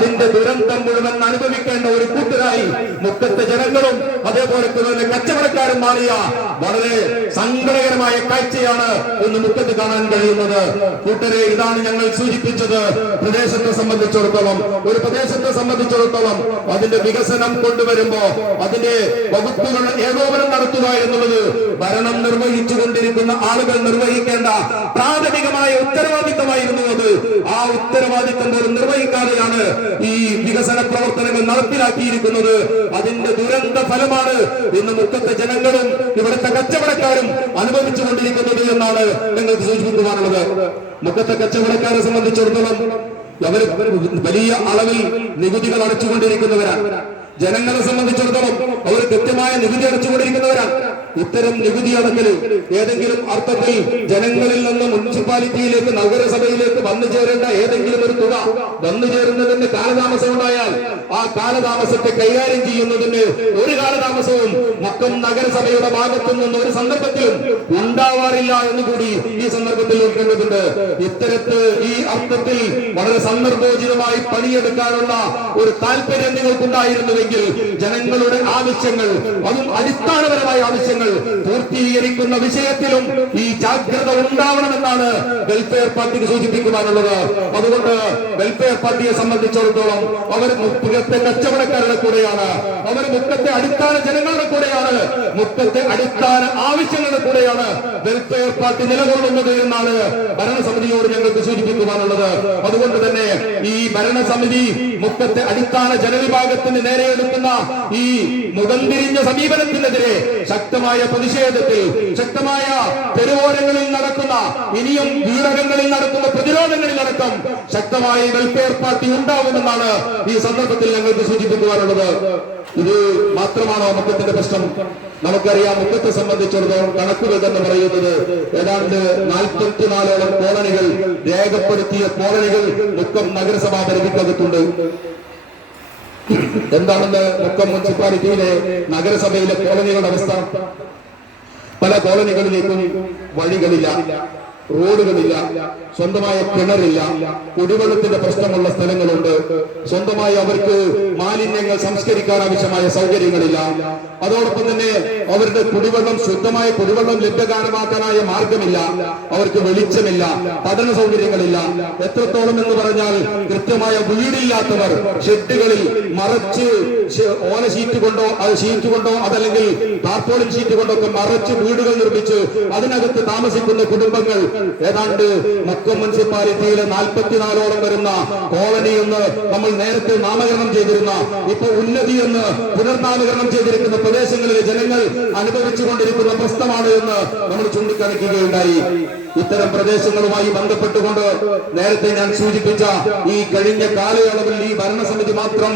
അതിന്റെ ദുരന്തം മുഴുവൻ അനുഭവിക്കേണ്ട ഒരു കൂട്ടരായി മുക്കത്തെ ജനങ്ങളും അതേപോലെ തന്നെ കച്ചവടക്കാരും മാറിയ വളരെ സങ്കടകരമായ കാഴ്ചയാണ് ഇന്ന് മുക്കത്ത് കാണാൻ കഴിയുന്നത്. കൂട്ടരെ, ഇതാണ് ഞങ്ങൾ സൂചിപ്പിച്ചത്. പ്രദേശത്തെ സംബന്ധിച്ചിടത്തോളം, ഒരു പ്രദേശത്തെ സംബന്ധിച്ചിടത്തോളം അതിന്റെ വികസനം കൊണ്ടുവരുമ്പോ അതിന്റെ വകുപ്പുകൾ ഏകോപനം നടത്തുക എന്നുള്ളത് ഭരണം നിർവഹിച്ചുകൊണ്ടിരിക്കുന്ന ആളുകൾ നിർവഹിക്കേണ്ട പ്രാഥമികമായ ഉത്തരവാദിത്തമായിരുന്നു. അത് ആ ഉത്തരവാദിത്തം പോലും നിർവഹിക്കാതെയാണ് ഈ വികസന പ്രവർത്തനങ്ങൾ നടപ്പിലാക്കിയിരിക്കുന്നത്. അതിന്റെ ദുരന്ത ഫലമാണ് ഇന്ന് മുക്കത്തെ ജനങ്ങളും ഇവിടുത്തെ കച്ചവടക്കാരും അനുഭവിച്ചുകൊണ്ടിരിക്കുന്നത് എന്നാണ് നിങ്ങൾക്ക് സൂചിപ്പിക്കുവാനുള്ളത്. മുക്കത്തെ കച്ചവടക്കാരെ സംബന്ധിച്ചിടത്തോളം അവർ വലിയ അളവിൽ നികുതികൾ അടച്ചുകൊണ്ടിരിക്കുന്നവരാണ്. ജനങ്ങളെ സംബന്ധിച്ചിടത്തോളം അവർ കൃത്യമായ നികുതി അടച്ചുകൊണ്ടിരിക്കുന്നവരാണ്. ഇത്തരം നികുതി അടക്കല് ഏതെങ്കിലും അർത്ഥത്തിൽ ജനങ്ങളിൽ നിന്ന് മുനിസിപ്പാലിറ്റിയിലേക്ക് നഗരസഭയിലേക്ക് വന്നു ചേരേണ്ട ഏതെങ്കിലും ഒരു തുക വന്നു ചേരുന്നതിന് കാലതാമസം ഉണ്ടായാൽ ആ കാലതാമസത്തെ കൈകാര്യം ചെയ്യുന്നതിന് ഒരു കാലതാമസവും മൊത്തം നഗരസഭയുടെ ഭാഗത്തു നിന്ന് ഒരു സന്ദർഭത്തിലും ഉണ്ടാവാറില്ല എന്ന് കൂടി ഈ സന്ദർഭത്തിൽ ഓർക്കേണ്ടതുണ്ട്. ഇത്തരത്തിൽ ഈ അർത്ഥത്തിൽ വളരെ സന്ദർഭോചിതമായി പണിയെടുക്കാനുള്ള ഒരു താല്പര്യം നിങ്ങൾക്കുണ്ടായിരുന്നുവെങ്കിൽ ജനങ്ങളുടെ ആവശ്യങ്ങൾ, അതും അടിസ്ഥാനപരമായ ആവശ്യങ്ങൾ പൂർത്തീകരിക്കുന്ന വിഷയത്തിലും ഈ ജാഗ്രത ഉണ്ടാവണമെന്നാണ് വെൽഫെയർ പാർട്ടിക്ക് സൂചിപ്പിക്കുവാനുള്ളത്. അതുകൊണ്ട് വെൽഫെയർ പാർട്ടിയെ സംബന്ധിച്ചിടത്തോളം അവർ മുക്കത്തെ കച്ചവടക്കാരുടെ കൂടെയാണ്, അവർ മുക്കത്തെ അടിസ്ഥാന ജനങ്ങളുടെ കൂടെയാണ്, മുക്കത്തെ അടിസ്ഥാന ആവശ്യങ്ങളുടെ കൂടെയാണ് വെൽഫെയർ പാർട്ടി നിലകൊള്ളുന്നത് എന്നാണ് ഭരണസമിതിയോട് ഞങ്ങൾക്ക് സൂചിപ്പിക്കുവാനുള്ളത്. അതുകൊണ്ട് തന്നെ ഈ ഭരണസമിതി മുക്കത്തെ അടിസ്ഥാന ജനവിഭാഗത്തിന് നേരെ എടുക്കുന്ന ഈ മുഖംതിരിഞ്ഞ സമീപനത്തിനെതിരെ ശക്തമായ പ്രതിഷേധത്തിൽ, ശക്തമായ തെരുവോരങ്ങളിൽ നടക്കുന്ന, ഇനിയും വീടകങ്ങളിൽ നടക്കുന്ന പ്രതിരോധങ്ങളിലടക്കം ശക്തമായ വെൽഫെയർ പാർട്ടി ഉണ്ടാകുമെന്നാണ് ഈ സന്ദർഭത്തിൽ ഞങ്ങൾക്ക് സൂചിപ്പിക്കുവാനുള്ളത്. ഇത് മാത്രമാണോ മുക്കത്തിന്റെ പ്രശ്നം? നമുക്കറിയാം, മുക്കത്തെ സംബന്ധിച്ചിടത്തോളം കണക്കുകൾ എന്ന് പറയുന്നത് ഏതാണ്ട് 44ഓളം കോളനികൾ, രേഖപ്പെടുത്തിയ കോളനികൾ മുക്കം നഗരസഭാ പരിധിക്കകത്തുണ്ട്. എന്താണെന്ന് മുക്കം മുനിസിപ്പാലിറ്റിയിലെ നഗരസഭയിലെ കോളനികളുടെ അവസ്ഥ? പല കോളനികളിലേക്കും വഴികളില്ല, റോഡുകളില്ല, സ്വന്തമായ കിണറില്ല, കുടിവെള്ളത്തിന്റെ പ്രശ്നമുള്ള സ്ഥലങ്ങളുണ്ട്, സ്വന്തമായി അവർക്ക് മാലിന്യങ്ങൾ സംസ്കരിക്കാൻ ആവശ്യമായ സൗകര്യങ്ങളില്ല, അതോടൊപ്പം തന്നെ അവരുടെ കുടിവെള്ളം, ശുദ്ധമായ കുടിവെള്ളം ലഭ്യമാക്കാനായ മാർഗമില്ല, അവർക്ക് വെളിച്ചമില്ല, പഠന സൗകര്യങ്ങളില്ല. എത്രത്തോളം എന്ന് പറഞ്ഞാൽ കൃത്യമായ വീടില്ലാത്തവർ ഷെഡുകളിൽ മറച്ച് ഓല ഷീറ്റ് കൊണ്ടോ അതല്ലെങ്കിൽ ടാർപോളിൻ ഷീറ്റ് കൊണ്ടോ ഒക്കെ മറച്ച് വീടുകൾ നിർമ്മിച്ച് അതിനകത്ത് താമസിക്കുന്ന കുടുംബങ്ങൾ ഏതാണ്ട് മുക്കം മുനിസിപ്പാലിറ്റിയിലെ 44ഓളം വരുന്ന കോളനി എന്ന് നമ്മൾ നേരത്തെ നാമകരണം ചെയ്തിരുന്ന, ഇപ്പൊ ഉന്നതി എന്ന് പുനർനാമകരണം ചെയ്തിരിക്കുന്ന പ്രദേശങ്ങളിലെ ജനങ്ങൾ അനുഭവിച്ചുകൊണ്ടിരിക്കുന്ന പ്രശ്നമാണ് എന്ന് നമ്മൾ ചൂണ്ടിക്കാണിക്കുകയുണ്ടായി. ഇത്തരം പ്രദേശങ്ങളുമായി ബന്ധപ്പെട്ടുകൊണ്ട് നേരത്തെ ഞാൻ സൂചിപ്പിച്ച ഈ കഴിഞ്ഞ കാലയളവിൽ ഈ ഭരണസമിതി മാത്രം